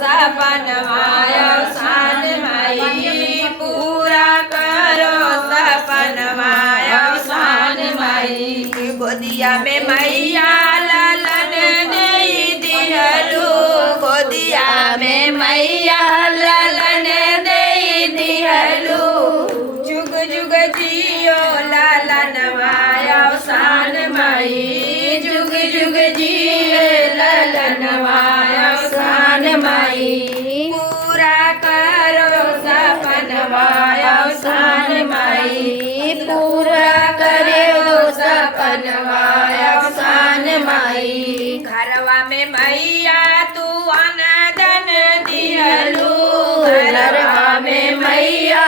सपनवा अवसान माई पूरा करो सपनवा अवसान माई गोदिया में मैया लालन दे दिहलू गोदिया में मैया लालन दे दिहलू जुग जुग जियो लालनवा अवसान माई जुग जुग जियो लालनवा अवसान माई पूरा करो सपनवा अवसान माई पूरा करे दो सपनवा अवसान माई घरवा में मैया तू अनदन दिहलू घरवा में मैया